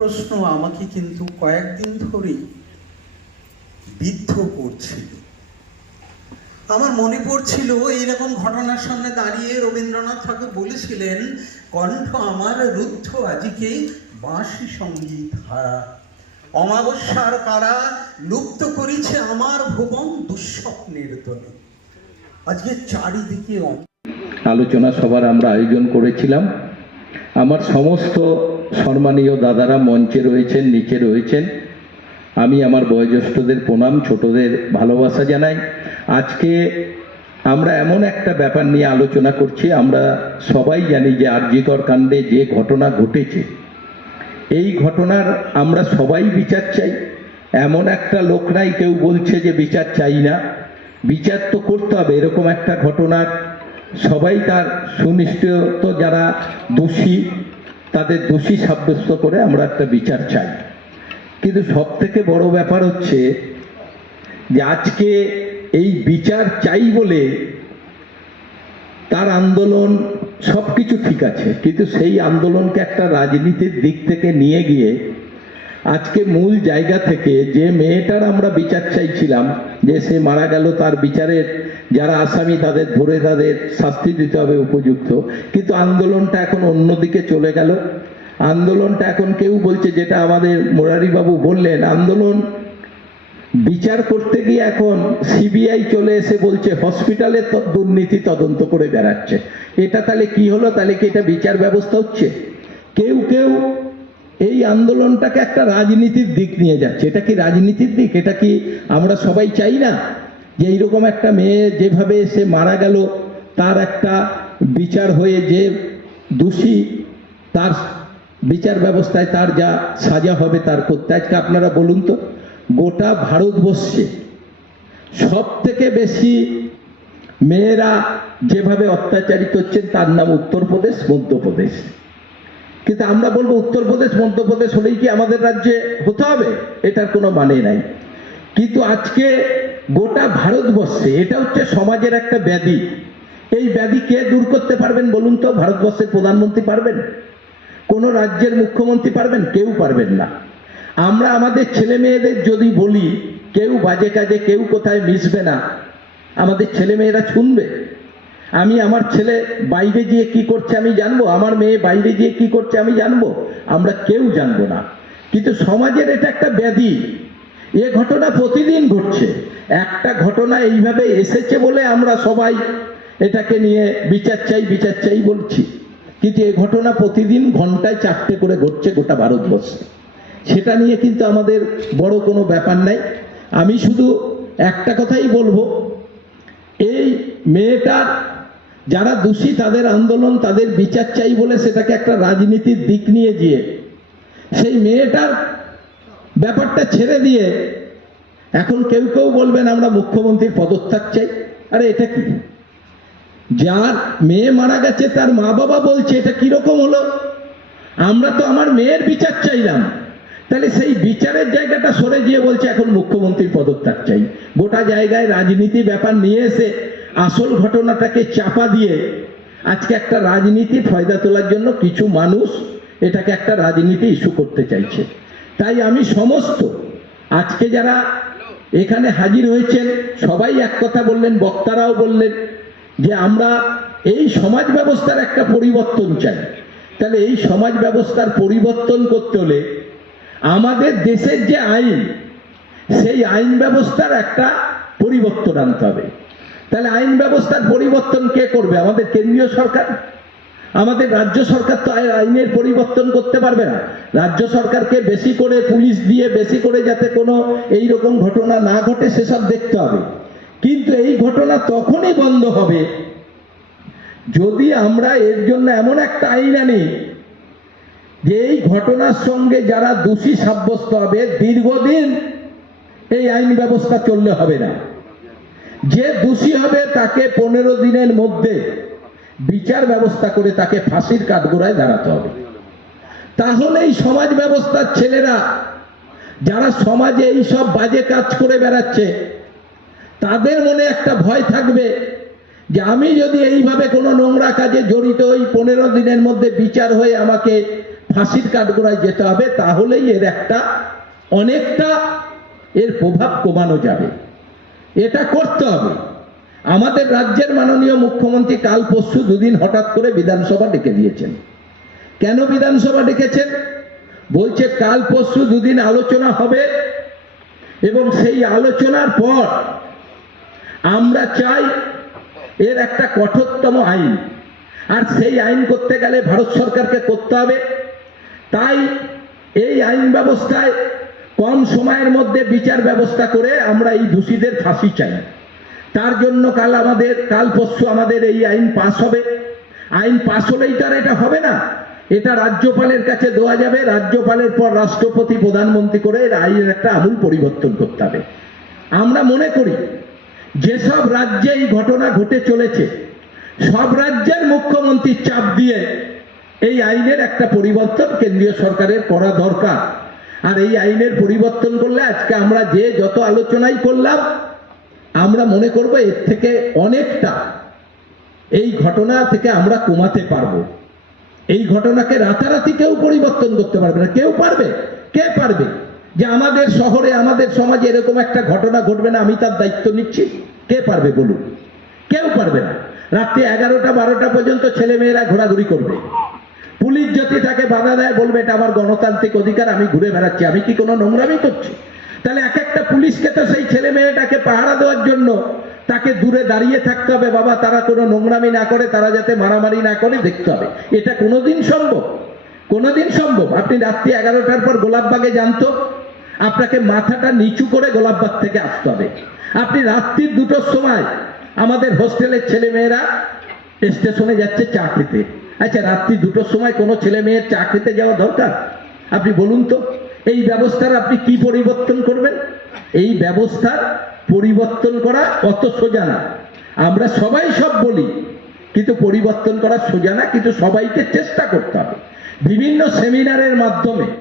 প্রশ্ন আমাকে কিন্তু কয়েকদিন ধরেই বিদ্ধ করছিল। আমার মনে পড়ছিল, এইরকম ঘটনার সামনে দাঁড়িয়ে রবীন্দ্রনাথ ঠাকুর বলেছিলেন, কণ্ঠ আমার রুদ্ধ আজকে বাঁশি সংগীত হারা। অমাবস্যার কারা লুপ্ত করেছে আমার ভুবন দুঃস্বপ্নের তলে আজকে চারিদিকে আলোচনা সভার আমরা আয়োজন করেছিলাম। আমার সমস্ত সম্মানীয় দাদারা, মঞ্চে রয়েছেন, নিচে রয়েছেন। আমি আমার বয়োজ্যেষ্ঠদের প্রণাম, ছোটদের ভালোবাসা জানাই। আজকে আমরা এমন একটা ব্যাপার নিয়ে আলোচনা করছি, আমরা সবাই জানি যে আরজিকর কাণ্ডে যে ঘটনা ঘটেছে। এই ঘটনার আমরা সবাই বিচার চাই। এমন একটা লোক নাই, কেউ বলছে যে বিচার চাই না। বিচার তো করতে হবে, এরকম একটা ঘটনার সবাই তার সুনিশ্চিত যারা দোষী তাদের দোষী সাব্যস্ত করে আমরা একটা বিচার চাই। কিন্তু সব থেকে বড় ব্যাপার হচ্ছে যে আজকে এই বিচার চাই বলে তার আন্দোলন সব কিছু ঠিক আছে, কিন্তু সেই আন্দোলনকে একটা রাজনীতির দিক থেকে নিয়ে গিয়ে আজকে মূল জায়গা থেকে যে মেয়েটার আমরা বিচার চাইছিলাম, যে সে মারা গেল তার বিচারের, যারা আসামি তাদের ধরে তাদের শাস্তি দিতে হবে উপযুক্ত। কিন্তু আন্দোলনটা এখন অন্যদিকে চলে গেল। আন্দোলনটা এখন কেউ বলছে যেটা আমাদের মুরারিবাবু বললেন, আন্দোলন বিচার করতে গিয়ে এখন সিবিআই চলে এসে বলছে, হসপিটালে ত- দুর্নীতি তদন্ত করে বেড়াচ্ছে। এটা তাহলে কি হলো? তাহলে কি এটা বিচার ব্যবস্থা হচ্ছে? কেউ কেউ এই আন্দোলনটাকে একটা রাজনীতির দিক নিয়ে যাচ্ছে। এটা কি রাজনীতির দিক? এটা কি আমরা সবাই চাই না? যে এইরকম একটা মেয়ে যেভাবে সে মারা গেল, তার একটা বিচার হয়ে যে দোষী, তার বিচার ব্যবস্থায় তার যা সাজা হবে তার করতে। আজকে আপনারা বলুন তো, গোটা ভারতবর্ষে সব থেকে বেশি মেয়েরা যেভাবে অত্যাচারিত হচ্ছেন, তার নাম উত্তরপ্রদেশ, মধ্যপ্রদেশ। কিন্তু আমরা বলব উত্তরপ্রদেশ, মধ্যপ্রদেশ হলেই কি আমাদের রাজ্যে হতে হবে? এটার কোনো মানে নাই। কিন্তু আজকে গোটা ভারতবর্ষে, এটা হচ্ছে সমাজের একটা ব্যাধি। এই ব্যাধি কে দূর করতে পারবেন বলুন তো? ভারতবর্ষের প্রধানমন্ত্রী পারবেন? কোন রাজ্যের মুখ্যমন্ত্রী পারবেন? কেউ পারবেন না। আমরা আমাদের ছেলে মেয়েদের যদি বলি, কেউ বাজে কাজে কেউ কোথায় মিশবে না, আমাদের ছেলে মেয়েরা শুনবে আমি আমার ছেলে বাইরে গিয়ে কি করছে আমি জানব? আমার মেয়ে বাইরে গিয়ে কি করছে আমি জানব? আমরা কেউ জানব না। কিন্তু সমাজের এটা একটা ব্যাধি। এ ঘটনা প্রতিদিন ঘটছে। একটা ঘটনা এইভাবে এসেছে বলে আমরা সবাই এটাকে নিয়ে বিচার চাই বিচার চাই বলছি। কিন্তু এ ঘটনা প্রতিদিন ঘন্টায় চারটে করে ঘটছে গোটা ভারতবর্ষে। সেটা নিয়ে কিন্তু আমাদের বড় কোনো ব্যাপার নাই। আমি শুধু একটা কথাই বলব। এই মেয়েটার যারা দোষী, তাদের আন্দোলন, তাদের বিচার চাই বলে সেটাকে একটা রাজনীতির দিক নিয়ে গিয়ে, সেই মেয়েটার ব্যাপারটা ছেড়ে দিয়ে, এখন কেউ কেউ বলবেন আমরা মুখ্যমন্ত্রীর পদত্যাগ চাই। আরে এটা কি? যার মেয়ে মারা গেছে, তার মা বাবা বলছে, এটা কীরকম হলো? আমরা তো আমার মেয়ের বিচার চাইলাম। তাহলে সেই বিচারের জায়গাটা সরে গিয়ে বলছে, এখন মুখ্যমন্ত্রীর পদত্যাগ চাই। গোটা জায়গায় রাজনীতি ব্যাপার নিয়ে এসে আসল ঘটনাটাকে চাপা দিয়ে আজকে একটা রাজনীতি ফয়দা তোলার জন্য কিছু মানুষ এটাকে একটা রাজনীতি ইস্যু করতে চাইছে। তাই আমি সমস্ত, আজকে যারা এখানে হাজির হয়েছেন, সবাই এক কথা বললেন, বক্তারাও বললেন যে আমরা এই সমাজ ব্যবস্থার একটা পরিবর্তন চাই। তাহলে এই সমাজ ব্যবস্থার পরিবর্তন করতে হলে আমাদের দেশের যে আইন, সেই আইন ব্যবস্থার একটা পরিবর্তন আনতে হবে। তাহলে আইন ব্যবস্থার পরিবর্তন কে করবে? আমাদের কেন্দ্রীয় সরকার? আমাদের রাজ্য সরকার তো আই- আইনের পরিবর্তন করতে পারবে না। রাজ্য সরকারকে বেশি করে পুলিশ দিয়ে বেশি করে যাতে কোনো এই রকম ঘটনা না ঘটে, সেসব দেখতে হবে। কিন্তু এই ঘটনা তখনই বন্ধ হবে যদি আমরা এর জন্য এমন একটা আইন আনি যে এই ঘটনার সঙ্গে যারা দোষী সাব্যস্ত হবে, দীর্ঘদিন এই আইন ব্যবস্থা চললে হবে না। যে দোষী হবে তাকে পনেরো দিনের মধ্যে বিচার ব্যবস্থা করে তাকে ফাঁসির কাঠগোড়ায় দাঁড়াতে হবে। তাহলে এই সমাজ ব্যবস্থার ছেলেরা, যারা সমাজে এই সব বাজে কাজ করে বেড়াচ্ছে, তাদের মনে একটা ভয় থাকবে যে আমি যদি এইভাবে কোনো নোংরা কাজে জড়িত হই, পনেরো দিনের মধ্যে বিচার হয়ে আমাকে ফাঁসির কাঠগোড়ায় যেতে হবে, তাহলেই এর একটা, অনেকটা এর প্রভাব কমানো যাবে। এটা করতে হবে। আমাদের রাজ্যের মাননীয় মুখ্যমন্ত্রী কাল পরশু দুদিন হঠাৎ করে বিধানসভা ডেকে দিয়েছেন। কেন বিধানসভা ডেকেছেন? বলছে কাল পরশু দুদিন আলোচনা হবে এবং সেই আলোচনার পর আমরা চাই এর একটা কঠোরতম আইন। আর সেই আইন করতে গেলে ভারত সরকারকে করতে হবে। তাই এই আইন ব্যবস্থায় কম সময়ের মধ্যে বিচার ব্যবস্থা করে আমরা এই দোষীদের ফাঁসি চাই। তার জন্য কাল আমাদের, কাল পরশু আমাদের এই আইন পাস হবে। আইন পাস হলেই তার এটা হবে না। এটা রাজ্যপালের কাছে দেওয়া যাবে। রাজ্যপালের পর রাষ্ট্রপতি প্রধানমন্ত্রী করে এর আইনের একটা আমূল পরিবর্তন করতে হবে। আমরা মনে করি, যেসব রাজ্যে এই ঘটনা ঘটে চলেছে, সব রাজ্যের মুখ্যমন্ত্রী চাপ দিয়ে এই আইনের একটা পরিবর্তন কেন্দ্রীয় সরকারের করা দরকার। আর এই আইনের পরিবর্তন করলে আজকে আমরা যে যত আলোচনাই করলাম, আমরা মনে করব এর থেকে অনেকটা এই ঘটনা থেকে আমরা কমাতে পারব। এই ঘটনাকে রাতারাতি কেউ পরিবর্তন করতে পারবে না। কেউ পারবে? কে পারবে? যে আমাদের শহরে, আমাদের সমাজে এরকম একটা ঘটনা ঘটবে না, আমি তার দায়িত্ব নিচ্ছি। কে পারবে বলুন? কেউ পারবে না। রাত্রি এগারোটা, বারোটা পর্যন্ত ছেলে মেয়েরা ঘোরাঘুরি করবে। পুলিশ যদি তাকে বাধা দেয়, বলবে এটা আমার গণতান্ত্রিক অধিকার, আমি ঘুরে বেড়াচ্ছি, আমি কি কোনো নোংরামি করছি? তাহলে এক একটা পুলিশকে তো সেই ছেলে মেয়েটাকে পাহারা দেওয়ার জন্য তাকে দূরে দাঁড়িয়ে থাকতে হবে। বাবা, তারা কোনো নোংরামি না করে, তারা যাতে মারামারি না করে, দেখতে হবে। এটা কোনোদিন সম্ভব? কোনোদিন সম্ভব? আপনি রাত্রি এগারোটার পর গোলাপবাগে জানতো, আপনাকে মাথাটা নিচু করে গোলাপবাগ থেকে আসতে হবে। আপনি রাত্রির দুটোর সময় আমাদের হোস্টেলের ছেলে মেয়েরা স্টেশনে যাচ্ছে চা খেতে। আচ্ছা রাত্রি দুটোর সময় কোনো ছেলে মেয়ের চা খেতে যাওয়া দরকার? আপনি বলুন তো, এই ব্যবস্থার আপনি কি পরিবর্তন করবেন? এই ব্যবস্থার পরিবর্তন করা অত সোজা না। আমরা সবাই সব বলি, কিন্তু পরিবর্তন করা সোজা না, কিন্তু সবাইকে চেষ্টা করতে হবে। বিভিন্ন সেমিনারের মাধ্যমে